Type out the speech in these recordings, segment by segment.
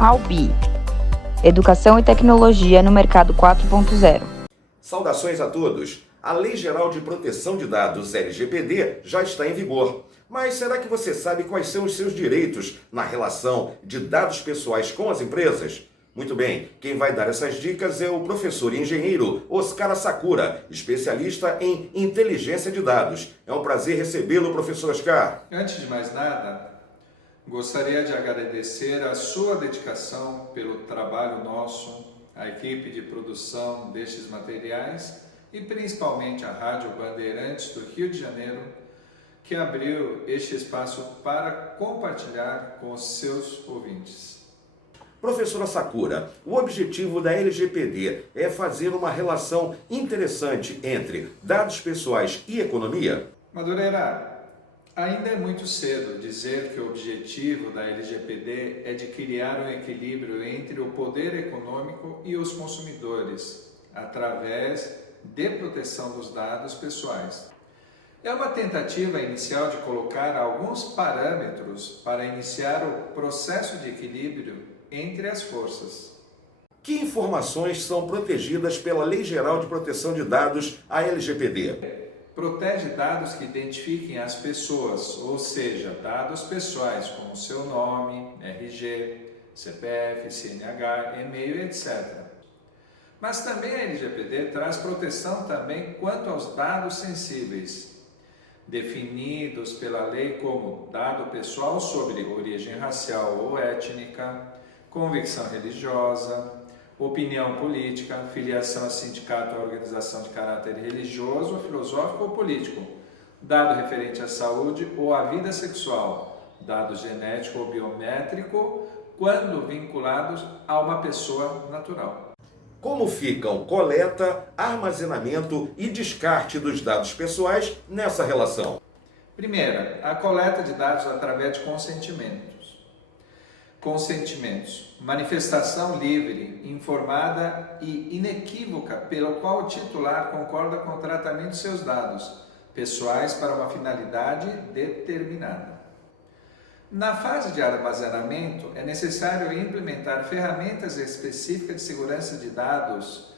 Albi, Educação e Tecnologia no Mercado 4.0. Saudações a todos! A Lei Geral de Proteção de Dados, LGPD, já está em vigor. Mas será que você sabe quais são os seus direitos na relação de dados pessoais com as empresas? Muito bem, quem vai dar essas dicas é o professor e engenheiro Oscar Sakura, especialista em inteligência de dados. É um prazer recebê-lo, professor Oscar. Antes de mais nada, gostaria de agradecer a sua dedicação pelo trabalho nosso, a equipe de produção destes materiais e principalmente a Rádio Bandeirantes do Rio de Janeiro, que abriu este espaço para compartilhar com os seus ouvintes. Professora Sakura, o objetivo da LGPD é fazer uma relação interessante entre dados pessoais e economia? Madureira, ainda é muito cedo dizer que o objetivo da LGPD é de criar um equilíbrio entre o poder econômico e os consumidores, através de proteção dos dados pessoais. É uma tentativa inicial de colocar alguns parâmetros para iniciar o processo de equilíbrio entre as forças. Que informações são protegidas pela Lei Geral de Proteção de Dados, a LGPD? Protege dados que identifiquem as pessoas, ou seja, dados pessoais como seu nome, RG, CPF, CNH, e-mail, etc. Mas também a LGPD traz proteção também quanto aos dados sensíveis, definidos pela lei como dado pessoal sobre origem racial ou étnica, convicção religiosa, opinião política, filiação a sindicato ou organização de caráter religioso, filosófico ou político, dado referente à saúde ou à vida sexual, dado genético ou biométrico, quando vinculados a uma pessoa natural. Como ficam coleta, armazenamento e descarte dos dados pessoais nessa relação? Primeira, a coleta de dados através de consentimentos. Consentimentos, manifestação livre, informada e inequívoca pelo qual o titular concorda com o tratamento de seus dados pessoais para uma finalidade determinada. Na fase de armazenamento, é necessário implementar ferramentas específicas de segurança de dados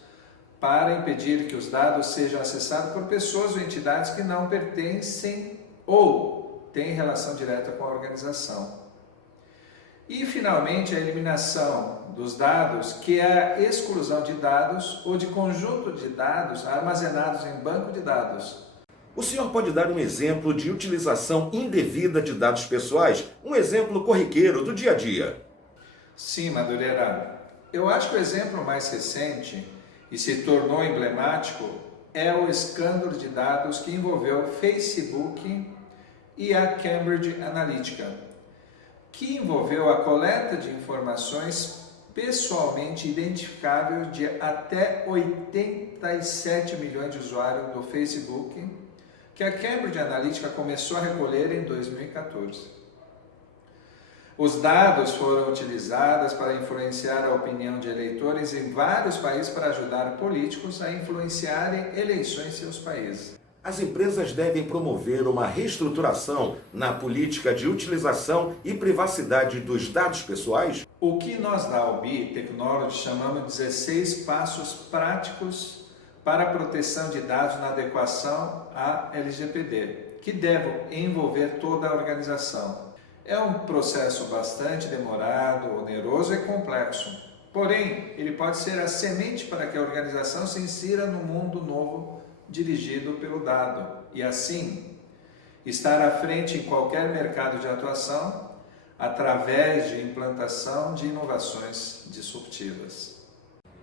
para impedir que os dados sejam acessados por pessoas ou entidades que não pertencem ou têm relação direta com a organização. E, finalmente, a eliminação dos dados, que é a exclusão de dados ou de conjunto de dados armazenados em banco de dados. O senhor pode dar um exemplo de utilização indevida de dados pessoais? Um exemplo corriqueiro do dia a dia? Sim, Madureira. Eu acho que o exemplo mais recente e se tornou emblemático é o escândalo de dados que envolveu Facebook e a Cambridge Analytica, que envolveu a coleta de informações pessoalmente identificáveis de até 87 milhões de usuários do Facebook, que a Cambridge Analytica começou a recolher em 2014. Os dados foram utilizados para influenciar a opinião de eleitores em vários países para ajudar políticos a influenciarem eleições em seus países. As empresas devem promover uma reestruturação na política de utilização e privacidade dos dados pessoais? O que nós da Albi Technology chamamos de 16 passos práticos para a proteção de dados na adequação à LGPD, que devem envolver toda a organização. É um processo bastante demorado, oneroso e complexo, porém, ele pode ser a semente para que a organização se insira no mundo novo dirigido pelo dado e, assim, estar à frente em qualquer mercado de atuação através de implantação de inovações disruptivas.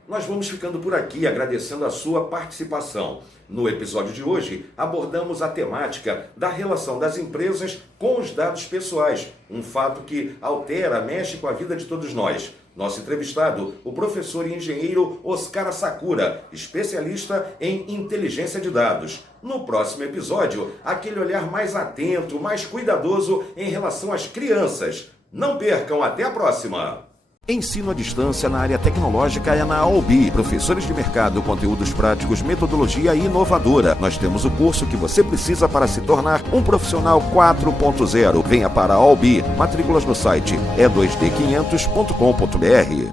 Nós vamos ficando por aqui agradecendo a sua participação. No episódio de hoje, abordamos a temática da relação das empresas com os dados pessoais, um fato que altera, mexe com a vida de todos nós. Nosso entrevistado, o professor e engenheiro Oscar Sakura, especialista em inteligência de dados. No próximo episódio, aquele olhar mais atento, mais cuidadoso em relação às crianças. Não percam, até a próxima! Ensino à distância na área tecnológica é na Albi. Professores de mercado, conteúdos práticos, metodologia inovadora. Nós temos o curso que você precisa para se tornar um profissional 4.0. Venha para a Albi. Matrículas no site e2d500.com.br.